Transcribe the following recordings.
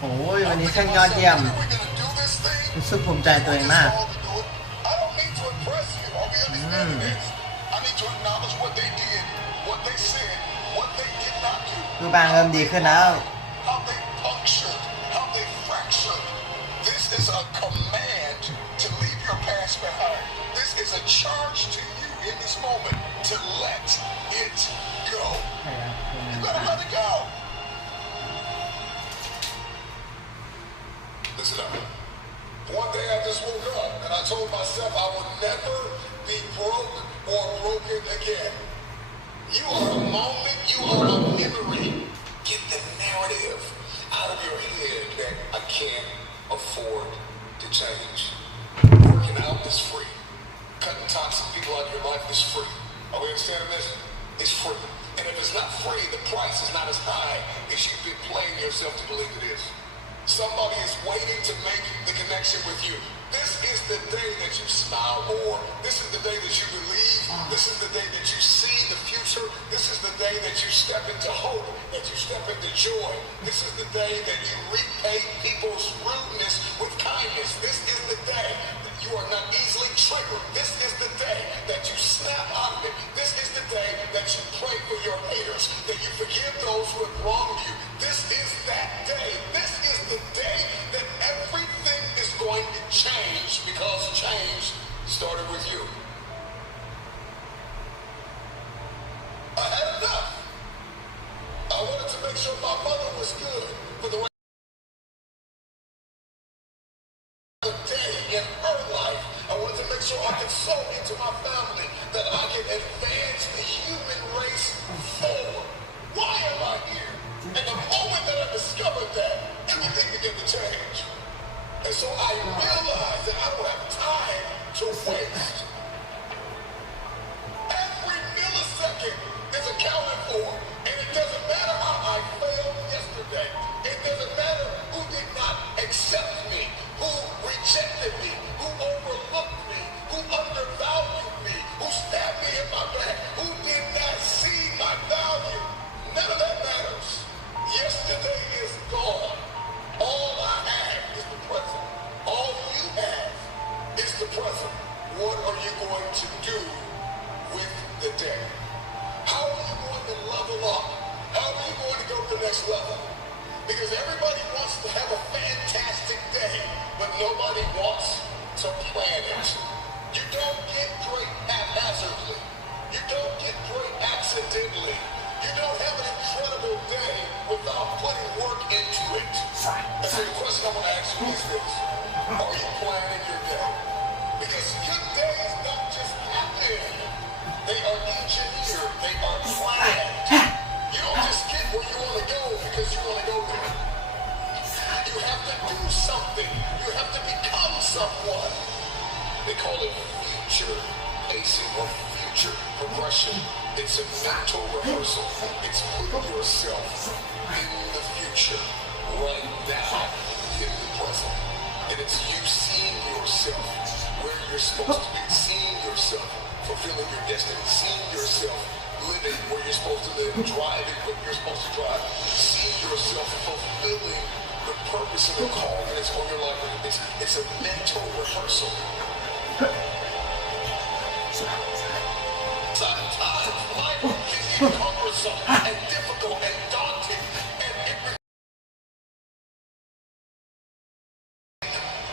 โอ้ยวันนี้ช่างยอดเยี่ยมรู้สึกภูมิใจตัวเองมากคือบางเริ่มดีขึ้นแล้วListen up. One day I just woke up and I told myself I would never be broke or broken again. You are a moment, you are a memory. Get the narrative out of your head that I can't afford to change. Working out is free. Cutting toxic people out of your life is free. Are we understanding this? It's free. And if it's not free, the price is not as high as you've been playing yourself to believe it is. Somebody is waiting to make the connection with you. This is the day that you smile more. This is the day that you believe. This is the day that you see the future. This is the day that you step into hope, that you step into joy. This is the day that you repay people's rudeness with kindness. This is the day that you are not easily triggered. This is the day that you snap out of it. This is the day that you pray for your haters, that you forgive those who have wronged you. This is that day. This is the day that everything is going to change because change started with you. I had enough. I wanted to make sure my mother was good for the rest of the day in her life. I wanted to make sure I could sow into my family, that I can advance the human race forward. Why am I here? And the moment that I discovered that, everything began to change. And so I realized that I don't have time to waste. Every millisecond is accounted for. And it doesn't matter how I failed yesterday. It doesn't matter who did not accept me, who rejected me, who overlooked me, who undervalued me, who stabbed me in my back, who did not see my value. None of that matters. Yesterday is gone. All I have is the present. All you have is the present. What are you going to do with the day? How are you going to level up? How are you going to go to the next level? Because everybody wants to have a fantastic day, but nobody wants to plan it. You don't get great haphazardly. You don't get great accidentally. You don't have an incredible day without putting work into it. And so the question I want to ask you is this. Are you planning your day? Because good days don't just happen. They are engineered. They are planned. You don't just get where you want to go because you want to go there. You have to do something. You have to become someone. They call it future pacing or future progression. It's a mental rehearsal. It's putting yourself in the future right now in the present. And it's you seeing yourself where you're supposed to be, seeing yourself fulfilling your destiny, seeing yourself living where you're supposed to live, driving what you're supposed to drive, seeing yourself fulfilling the purpose and the call that is on your life. It's a mental rehearsal. Sometimes life is cumbersome and difficult and daunting and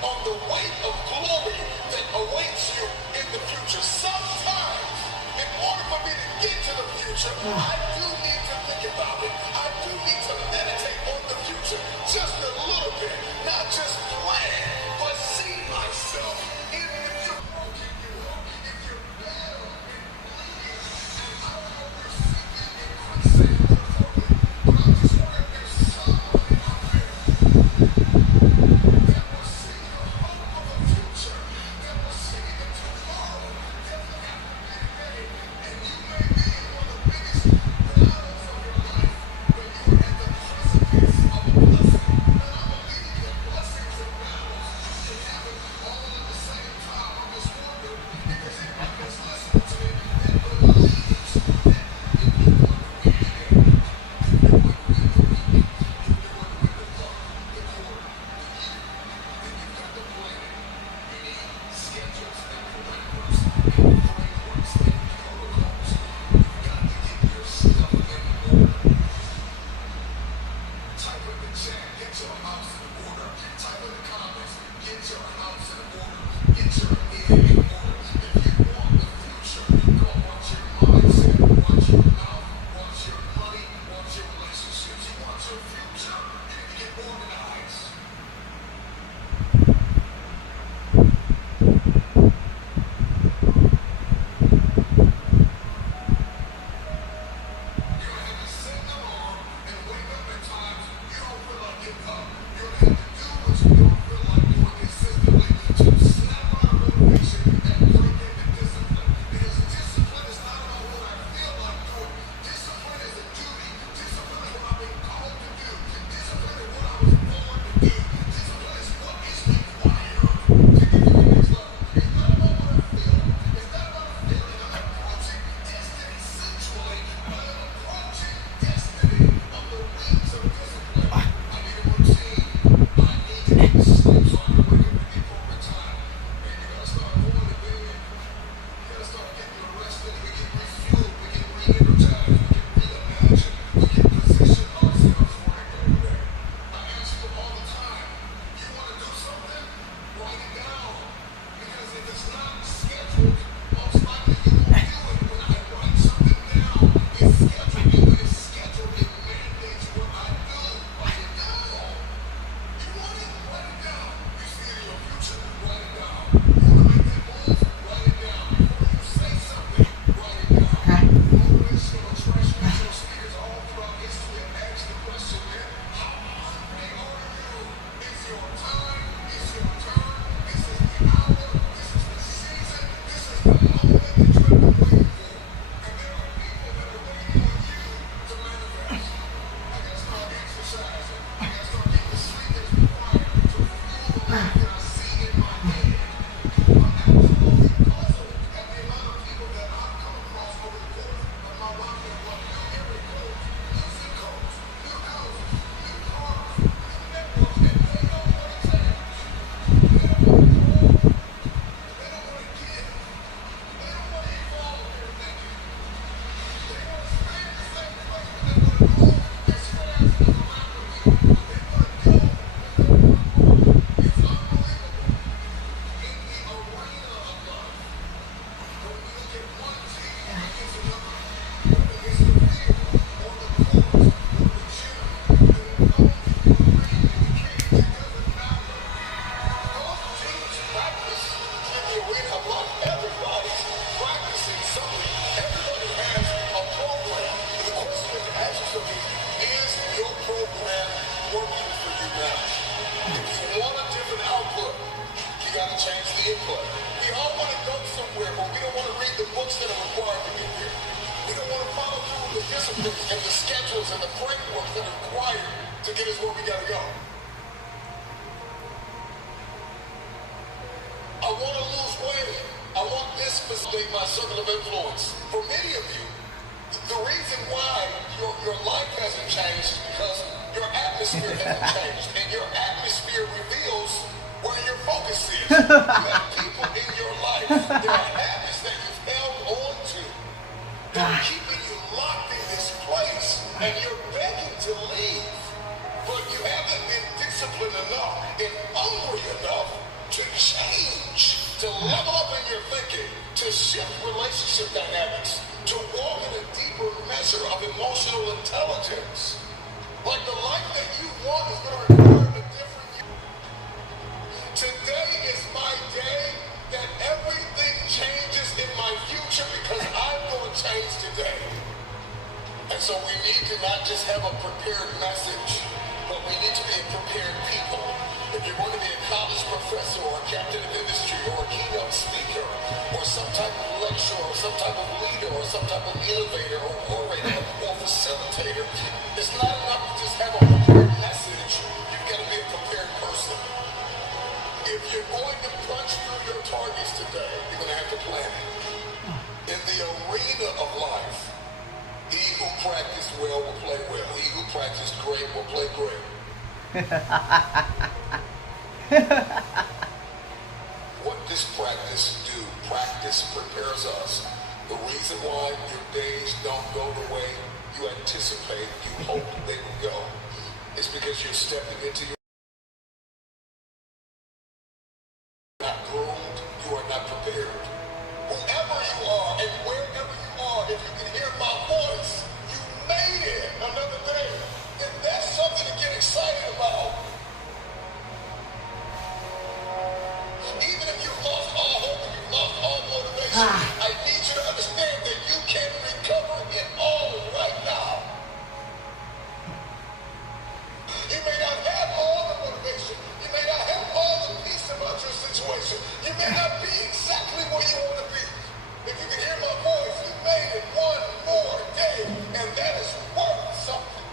on the weight of glory that awaits you in the future. Sometimes, in order for me to get to the future, I do need to think about it. I do need to meditate on the future just a little bit, not just plan, but see myself in the future. and the schedules and the frameworks that are required to get us where we gotta go. I want to lose weight. I want this to facilitate my circle of influence. For many of you, the reason why your life hasn't changed is because your atmosphere hasn't changed, and your atmosphere reveals where your focus is. You have people in your life, there are habits that you've held on to that are keeping you locked in this place, and you're begging to leave, but you haven't been disciplined enough and hungry enough to change, to level up in your thinking, to shift relationship dynamics, to walk in a deeper measure of emotional intelligence. Like the life that you want is going to require a different you. Today is my day that everything changes in my future because I'm going to change today. And so we need to not just have a prepared message, but we need to be a prepared people. If you're going to be a college professor or a captain of industry or a keynote speaker or some type of lecturer or some type of leader or some type of innovator or orator or facilitator, it's not enough to just have a prepared message. You've got to be a prepared person. If you're going to punch through your targets today, you're going to have to plan it. In the arena of life, he who practiced well will play well. He who practiced great will play great. What does practice do? Practice prepares us. The reason why your days don't go the way you anticipate, you hope they will go, is because you're stepping into your not groomed, you are not prepared. Whoever you are and wherever you are, if you can hear my voice, you made it another day. And that's something to get excited about. Even if you've lost all hope and you've lost all motivation, I need you to understand that you can recover it all right now. You may not have all the motivation. You may not have all the peace about your situation. You may not be exactly where you want to be. If you can hear my voice, you made it one more day, and that is worth something.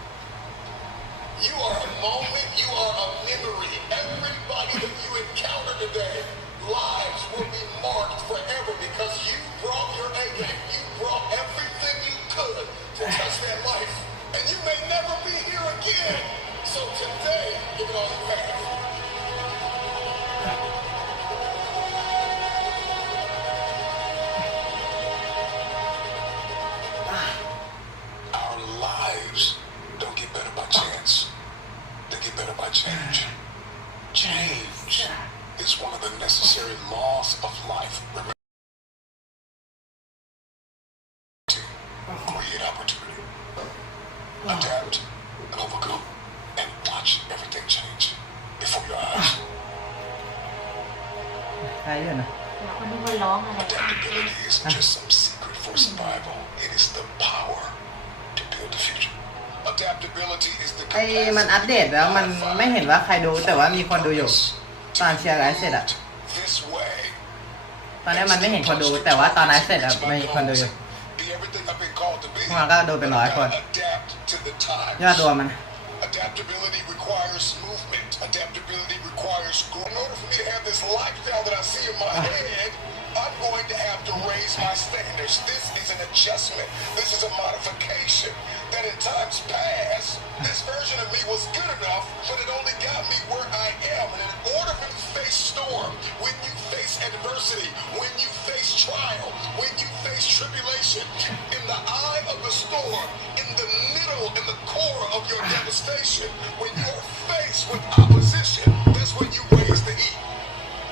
You are a moment, you are a memory. Everybody that you encounter today, lives will be marked forever because you brought your A game. You brought everything you could to touch that life. And you may never be here again. So today, give it all you have. Our lives don't get better by chance. They get better by change. Change is one of the necessary laws of life. Remember to create opportunity, adapt, and overcome, and watch everything change before your eyes. ใช่อยู่นะ แล้วคนนึกว่าร้องอะไร Adaptability isn't just some secret for survival. It is the power to build the future. Adaptability is the ไอ้มันอัปเดตแล้วมันไม่เห็นว่าใครดูแต่ว่ามีคนดูอยู่ตอนเชียร์ไลฟ์เสร็จอะ this way. ตอนนี้มันไม่เห็นคนดูแต่ว่าตอนไลฟ์เสร็จอะไม่มีคนดูอยู่ Be everything I've been called to be. มันก็ดูเป็น100 คน Adapt to the times. ยอดรวมมัน Adaptability requires movement. Adaptability requires growth. In order for me to have this lifestyle that I see in my head, I'm going to have to raise my standards. This is an adjustment. This is a modification. That in times past, this version of me was good enough, but it only got me where I am. And in order for you to face storm, when you face adversity, when you face trial, when you face tribulation, in the eye of the storm, in the middle, in the core of your devastation, when you are faced with opposition, that's when you raise the heat.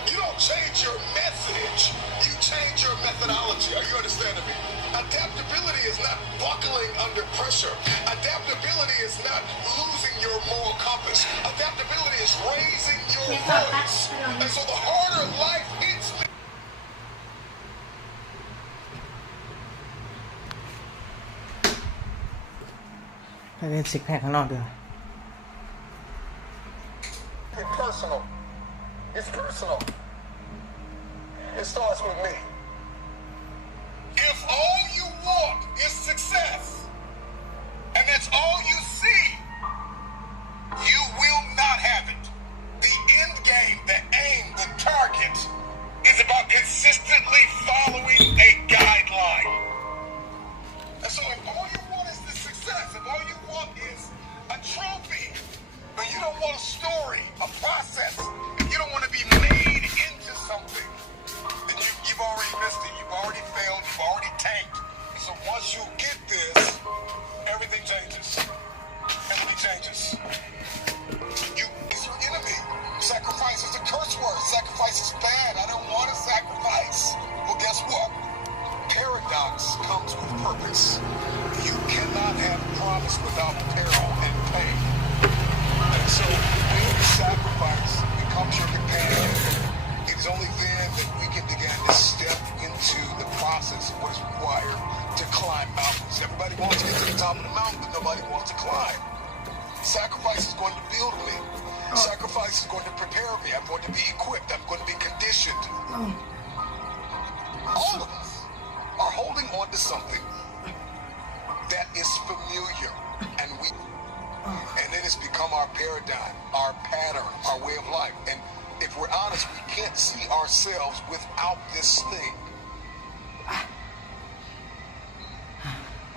You don't change your message, you change your methodology. Are you understanding me? Adaptability is not buckling under pressure. Adaptability is not losing your moral compass. Adaptability is raising your voice. And so the harder life hits me, ไปเล่นซิกแพคข้างนอกด้วย it's personal. It's personal. It starts with me. If all you want is success, promise without peril and pain. And so when sacrifice becomes your companion, it is only then that we can begin to step into the process of what is required to climb mountains. Everybody wants to get to the top of the mountain, but nobody wants to climb. Sacrifice is going to build me. Sacrifice is going to prepare me. I'm going to be equipped. I'm going to be conditioned. All of us are holding on to something that is familiar, and it has become our paradigm, our pattern, our way of life. And if we're honest, we can't see ourselves without this thing.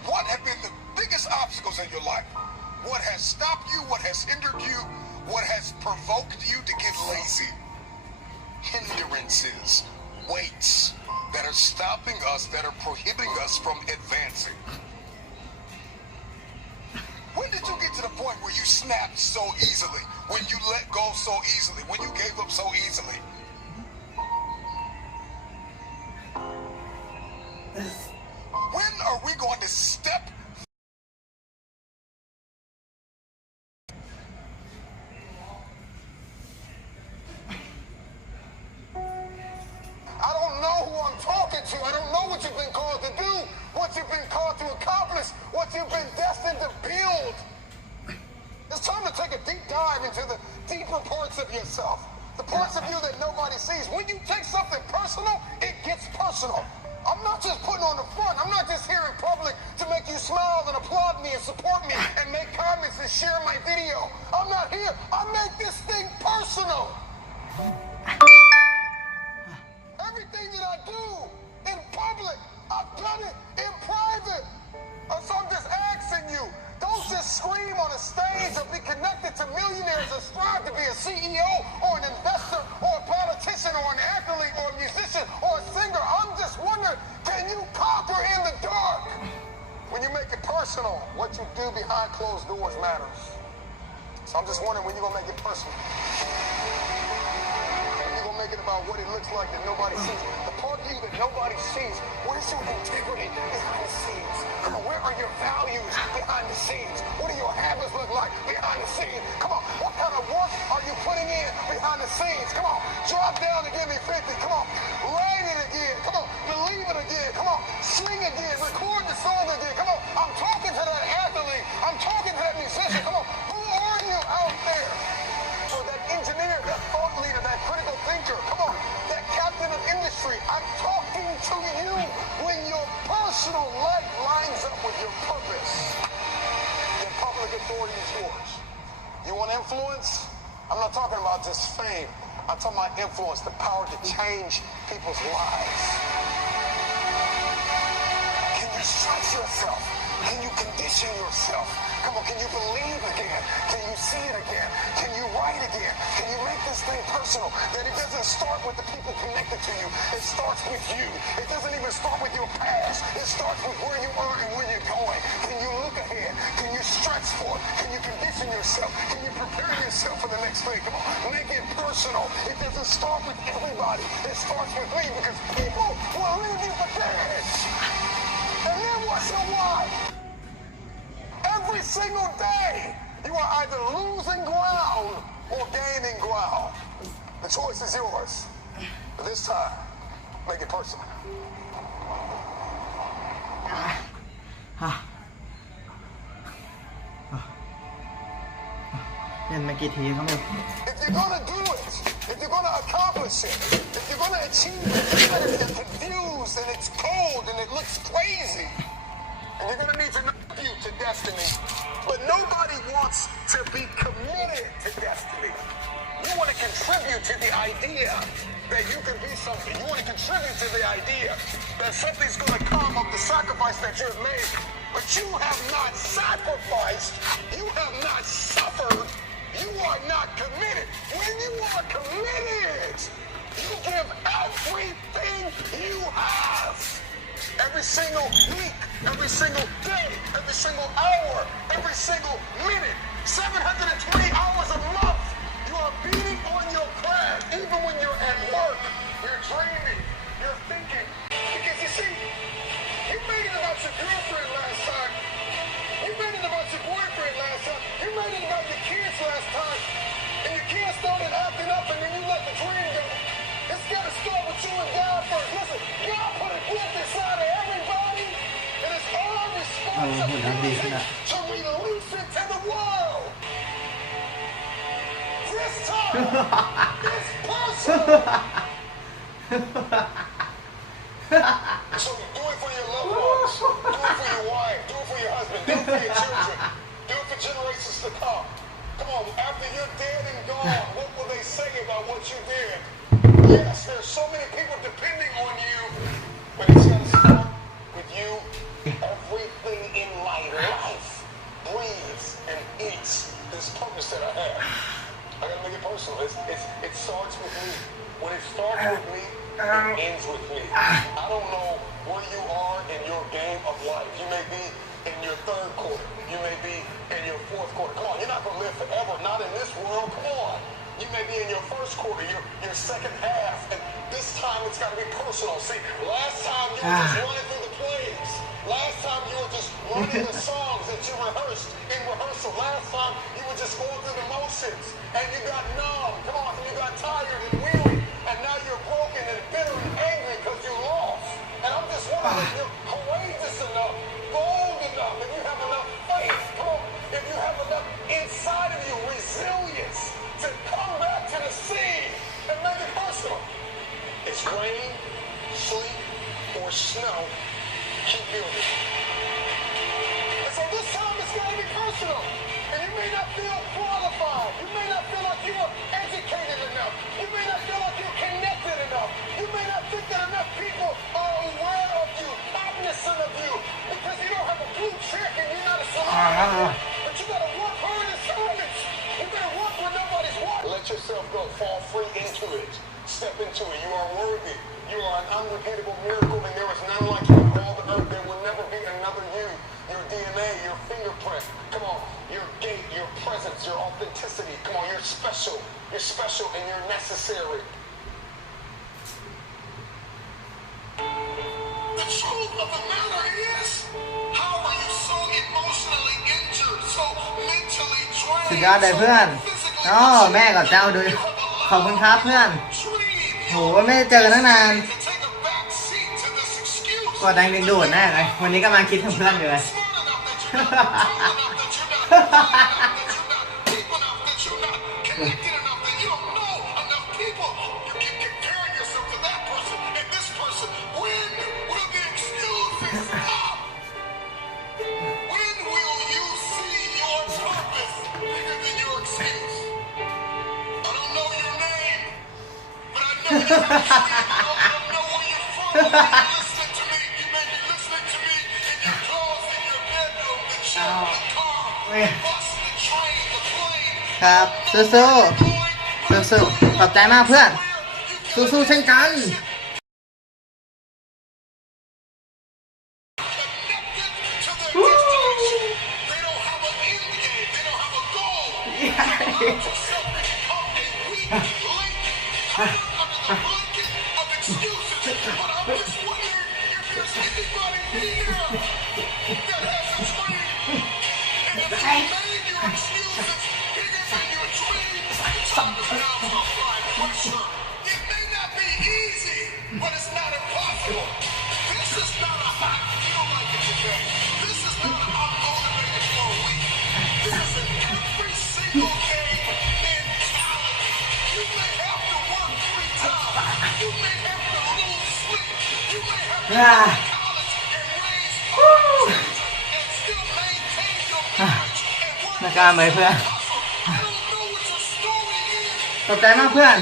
What have been the biggest obstacles in your life? What has stopped you? What has hindered you? What has provoked you to get lazy? Hindrances, weights that are stopping us, that are prohibiting us from advancing. When did you get to the point where you snapped so easily? When you let go so easily? When you gave up so easily? When are we going to step? I don't know who I'm talking to. I don't know what you've been called to do, what you've been called to accomplish, what you've been destined to build. It's time to take a deep dive into the deeper parts of yourself, the parts of you that nobody sees. When you take something personal, it gets personal. I'm not just putting on the front. I'm not just here in public to make you smile and applaud me and support me and make comments and share my video. I'm not here. I make this thing personal. Everything that I do in public, I've done it in private. So I'm just asking you, don't just scream on a stage or be connected to millionaires or strive to be a CEO or an investor or a politician or an athlete or a musician or a singer. I'm just wondering, can you conquer in the dark? When you make it personal, what you do behind closed doors matters. So I'm just wondering when you're going to make it personal. Make it about what it looks like that nobody sees. The part of you that nobody sees. Where's your integrity behind the scenes? Come on, where are your values behind the scenes? What do your habits look like behind the scenes? Come on, what kind of work are you putting in behind the scenes? Come on, drop down and give me 50. Come on, write it again. Come on, believe it again. Come on, sing again. Record the song again. Come on, I'm talking to that athlete. I'm talking to that musician. Come on, who are you out there? So that engineer, that thought leader, that critical thinker, come on, that captain of industry, I'm talking to you when your personal life lines up with your purpose. Then public authority is yours. You want influence? I'm not talking about just fame. I'm talking about influence, the power to change people's lives. Can you stretch yourself? Can you condition yourself? Come on, can you believe again? Can you see it again? Can you write again? Can you make this thing personal? That it doesn't start with the people connected to you. It starts with you. It doesn't even start with your past. It starts with where you are and where you're going. Can you look ahead? Can you stretch for it? Can you condition yourself? Can you prepare yourself for the next thing? Come on, make it personal. It doesn't start with everybody. It starts with me because people will leave you for dead. And then what's your why? Every single day, you are either losing ground or gaining ground. The choice is yours. But this time, make it personal. เล่นมากี่ทีครับเนี่ย If you're gonna do it, if you're gonna accomplish it, if you're gonna achieve it, even if it's confused and it's cold and it looks crazy, and you're gonna need to contribute to destiny. But nobody wants to be committed to destiny. You want to contribute to the idea that you can be something. You want to contribute to the idea that something's going to come of the sacrifice that you've made. But you have not sacrificed. You have not suffered. You are not committed. When you are committed, you give everything you have. Every single week, every single day, every single hour, every single minute, 720 hours a month, you are beating on your craft. Even when you're at work, you're dreaming, you're thinking. Because you see, you made it about your girlfriend last time. You made it about your put God first. Listen, God put a gift inside of everybody, and it's our responsibility to release it to the world. This time, it's personal. So do it for your loved ones. Do it for your wife. Do it for your husband. Do it for your children. Do it for generations to come. Come on, after you're dead and gone, what will they say about what you did? Yes, there's so many people depending on you, but it's got to start with you. Everything in my life breathes and eats this purpose that I have. I gotta make it personal. It starts with me. When it starts with me, it ends with me. I don't know where you are in your game of life. You may be in your third quarter. You may be in your fourth quarter. Come on, you're not gonna live forever. Not in this world. Come on. You may be in your first quarter, your second half, and this time it's got to be personal. See, last time you were just running through the plays. Last time you were just running the songs that you rehearsed in rehearsal. Last time you were just going through the motions, and you got numb. Come on, and you got tired and weary, and now you're broken and bitter and angry because you lost. And I'm just wondering if you're courageous enough, bold enough, if you have enough faith, come on, if you have enough inside of you resilience to come back to the scene and make it personal. It's rain, sleet, or snow. Keep building. And so this time it's going to be personal. And you may not feel qualified. You may not feel like you are educated enough. You may not feel like you're connected enough. You may not think that enough people are aware of you, cognizant of you, because you don't have a blue check and you're not a celebrity. But you got to work hard in service. You got to work where nobody's watching. Let yourself go. Fall free into it. Step into it. You are worthy. You are an unrepeatable miracle, and there is none like you in all the earth. There will never be another you. Your DNA, your fingerprint. Come on. Your gait, your presence, your authenticity. Come on. You're special. You're special, and you're necessary. The truth of the matter is, how are you so emotionally injured, so mentally drained, สุดยอดเลยเพื่อนอ๋อแม่กับเจ้าดูขอบคุณครับเพื่อนโหไม่ได้เจอกันตั้งนานกดดังดึงดูดแน่เลยวันนี้ก็มาคิดถึงเพื่อนอยู่เลยครับสู้ๆสู้ๆขอบใจมากเพื่อนสู้ๆเช่นกันนักการไหมเพื่อนขอบใจมากเพื่อน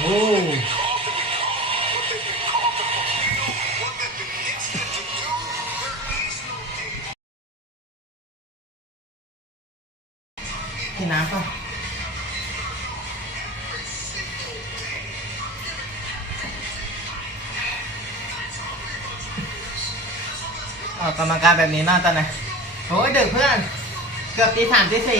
โอ้พี่น้ำป่ะออกกำลังกายแบบนี้มากตอนไหนโอ้ยดึกเพื่อนเกือบตี 3 ตี 4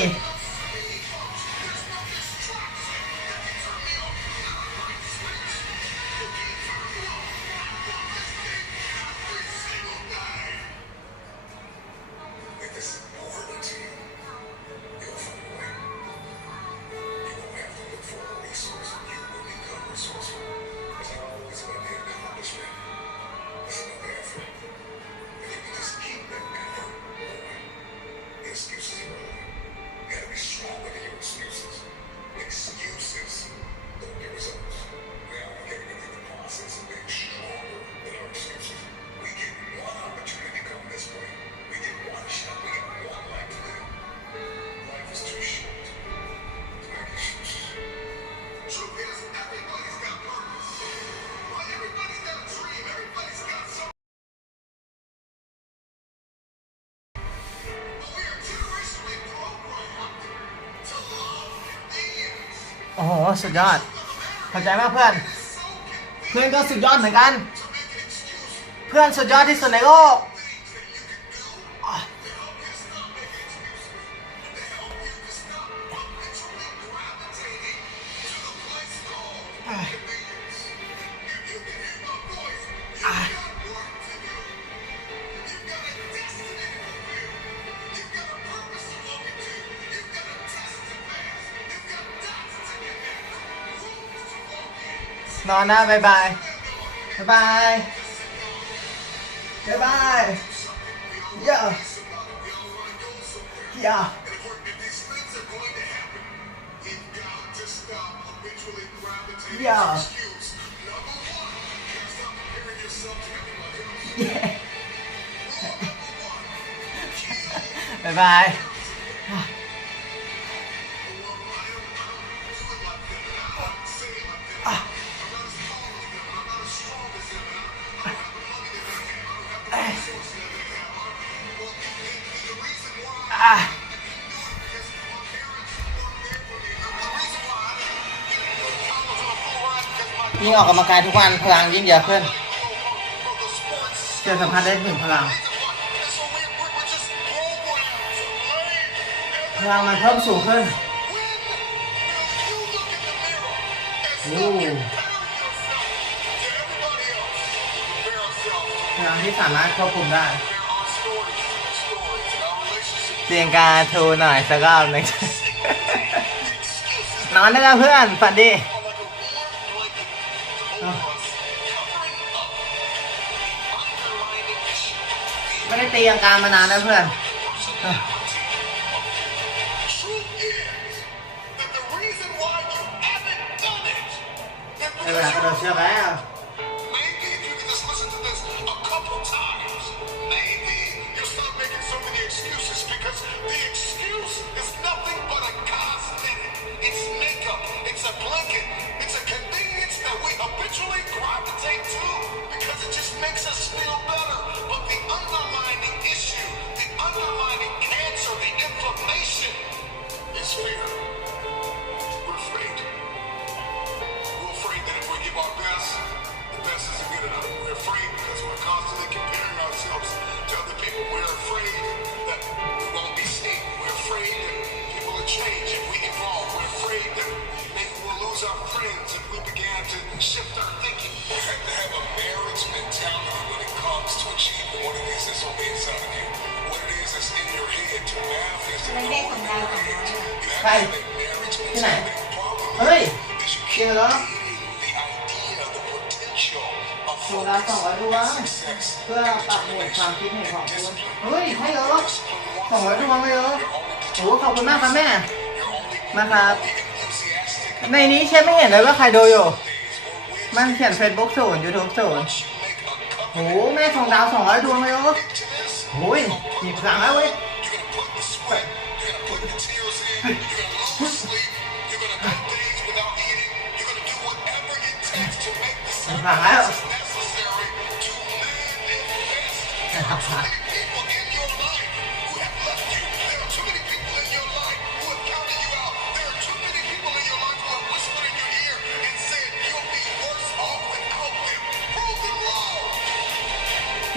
โอ้โหสุดยอดขอบใจมากเพื่อนเพื่อนก็สุดยอดเหมือนกันเพื่อนสุดยอดที่สุดในโลกนอนนะบ๊ายบายบ๊ายบายบ๊ายบายเยอะเยอะเยอะบ๊ายบายยิ่งออกกำลังกายทุกวันพลังยิ่งเยอะขึ้นจะสัมผัสได้ถึงพลังมันเพิ่มสูงขึ้นพลังที่สามารถควบคุมได้เตียงกาทูหน่อยสักรอบหนึ่งนอนได้แล้วเพื่อนฝันดีไม่ได้ตีลังกามานานนะเพื่อนได้เวลากระโดดเชือกแล้วใช่ที่ไหนเฮ้ยจริงเหรอโซดา200 ดวงเพื่อปรับโหมดความคิดเห็นของคุณเฮ้ยใช่เหรอ200 ดวงเลยเหรอโอ้ขอบคุณมากครับแม่มาครับในนี้เชฟไม่เห็นเลยว่าใครดูอยู่มันเขียน Facebook 0 YouTube 0โอ้แม่ส่งดาว200 ดวงเลยเหรอโอ้ยมีพลังแล้วเว้ยหลังแล้วเ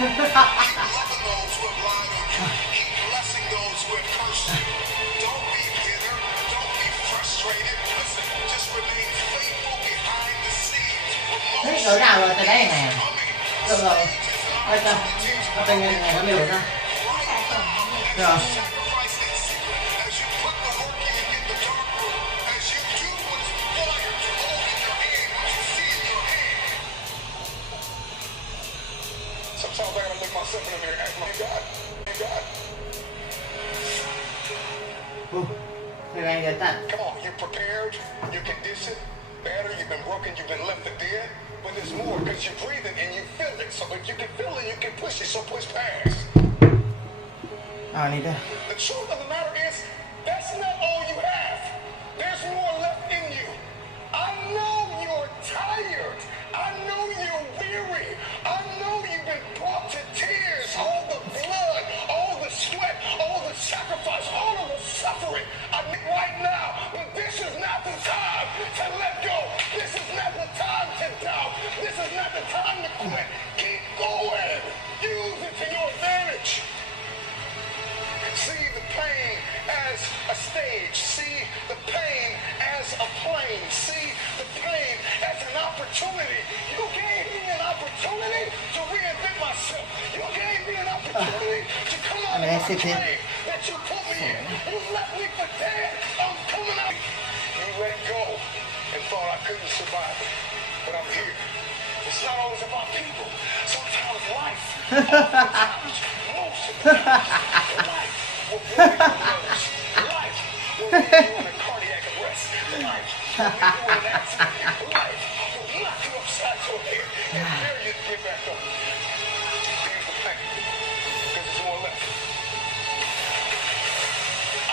ฮ้ยเราด่าเราจะได้ยังไงเราจะเป็นยังไงก็ไม่รู้นะเหรอยังไงเดี๋ยวจัด Come on, you prepared, you conditioned, better, you've been working, you've been left for dead, but there's more because you're breathing and you feel it. So if you can feel it, you can push it, so push past. Need that. The truth of the matter is, that's not all you have. There's more left in you. I know you're tired. I know you're weary. I know you've been brought to tears. All the blood, all the sweat, all the sacrifice, all of the suffering. I think right now, but this is not the time 10 ที that you put me in. You left me for dead. I'm coming out. You let go and thought I couldn't survive it, but I'm here. It's not always about people. Sometimes life. Sometimes most of the time, life will blow your nose. Life will leave you in a cardiac arrest. Life will leave you in an accident. Life will knock you upside your head and dare you to get back up. Here's the thing, because there's more left.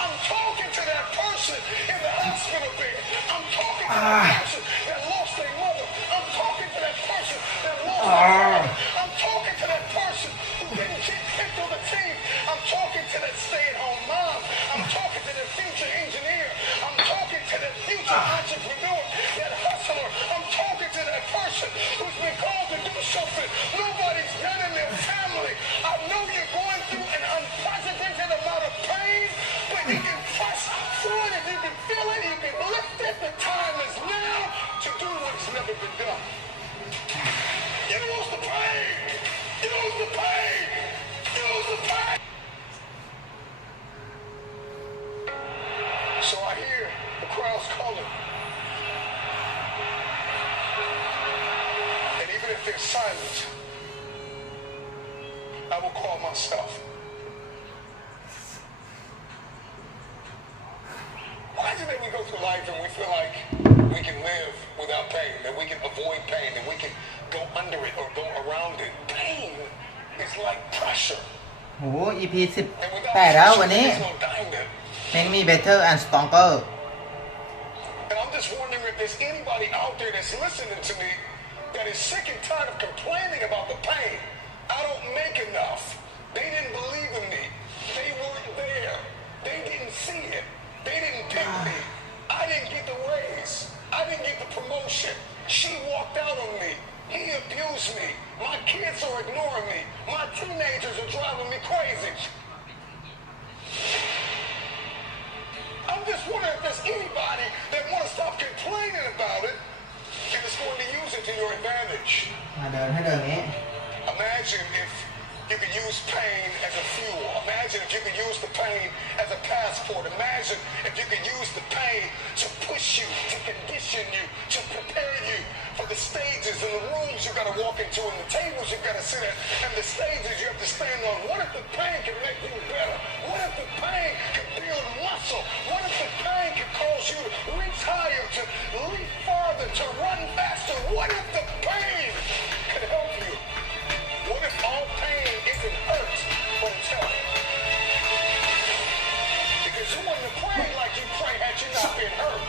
I'm talking to that person in the hospital bed. I'm talking to that person that lost their mother. I'm talking to that person that lost their father. I'm talking to that person who didn't get picked on the team. I'm talking to that stay-at-home mom. I'm talking to that future engineer. I'm talking to that future entrepreneur, that hustler. I'm talking to that person who's been called to do something nobody's done in their family. I know you're going through an unprecedented amount of pain, but you can press through it and you can feel it, you can lift it. The time is now to do what's never been done. Use the pain! Use the pain! Use the pain! So I hear the crowd's calling. And even if they're silent, I will call myself. Why is it that we go through life and we feel like we can live without pain, that we can avoid pain, that we can go under it or go around it? Pain is like pressure. โห EP 18แล้ววันนี้ Make me better and stronger. And I'm just wondering if there's anybody out there that's listening to me that is sick and tired of complaining about the pain. I don't make enough. They didn't believe in me. They weren't there. They didn't see it. They didn't pick me. I didn't get the raise. I didn't get the promotion. She walked out on me. He abused me. My kids are ignoring me. My teenagers are driving me crazy. I'm just wondering if there's anybody that want to stop complaining about it and is going to use it to your advantage. มาเดินให้เดินอย่างนี้ Imagine if you could use pain as a fuel. Imagine if you could use the pain as a passport. Imagine if you could use the pain to push you, to condition you, to prepare you for the stages and the rooms you got to walk into and the tables you got to sit at and the stages you have to stand on. What if the pain can make you better? What if the pain can build muscle? What if the pain can cause you to reach higher, to leap farther, to run faster? What if the pain can help you? What if all pain isn't hurt, but it's help? Because you wouldn't have prayed like you pray had you not been hurt.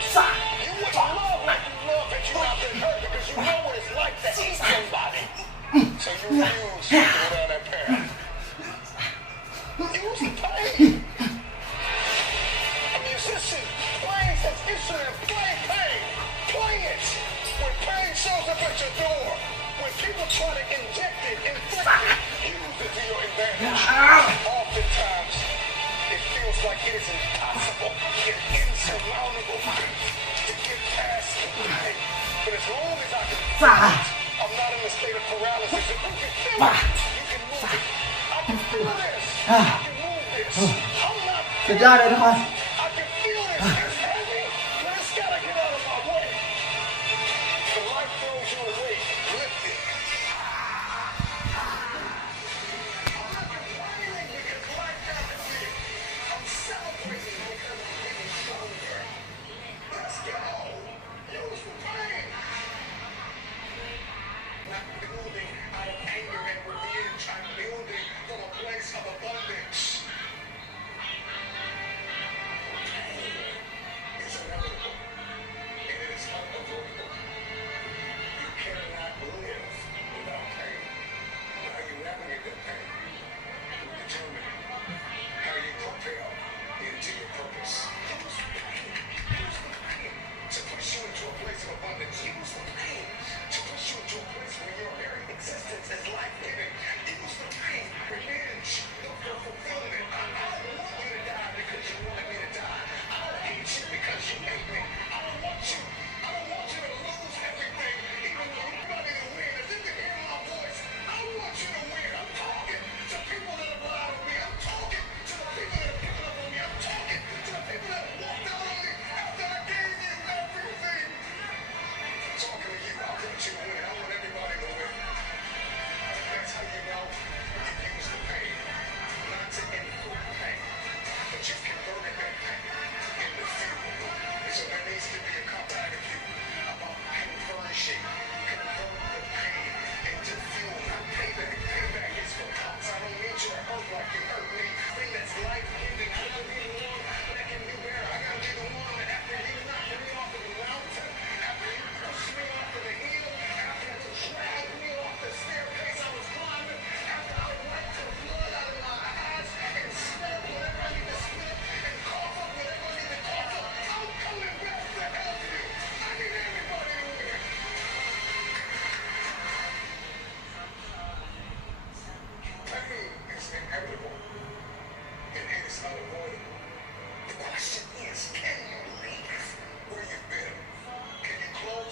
You wouldn't love like you love had you not been hurt because you know what it's like to hate somebody. So you refuse to go down that path. Use the pain. A musician plays his instrument, play pain. Play it. When pain shows up at your door, when people try to inject it, inflict it, use it to your advantage. Oftentimes, it feels like it is impossible and insurmountable to get past the pain. But as long as I can feel it, I'm not in a state of paralysis. If you can feel it, you can move it. I can feel this. I can move this. I'm not สุดยอดเลยทุกคน I can feel this. It's heavy, but it's gotta get out of my way. The life throws you away. Lift it. I'm not complaining because life got to me. I'm celebrating because I'm getting stronger. Let's go. Use the pain. Not building out of anger and revenge. I'm building from a place of abundance. Pain is inevitable, and it is unavoidable. You cannot live without pain. How you navigate that pain will determine how you propel into your purpose. Use the pain. Use the pain to push you into a place of abundance. Use the pain to push you into a place where your very existence is life-giving. Use the pain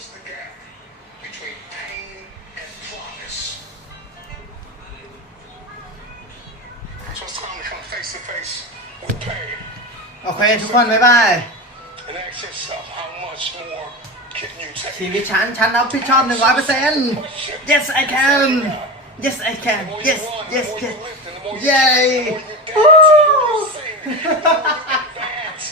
close the gap between pain and promise. So it's time to come face to face with pain. โอเคทุกคนบ๊ายบาย And ask yourself, how much more can you take? ชีวิตฉันรับผิดชอบ 100% Yes I can Yes I can Yes Yes Yes Yay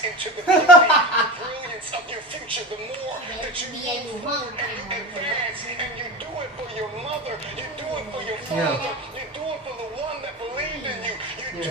Into the brilliance of your future, the more that you move forward and you advance, and you do it for your mother, you do it for your father, you do it for the one that believed in you, you do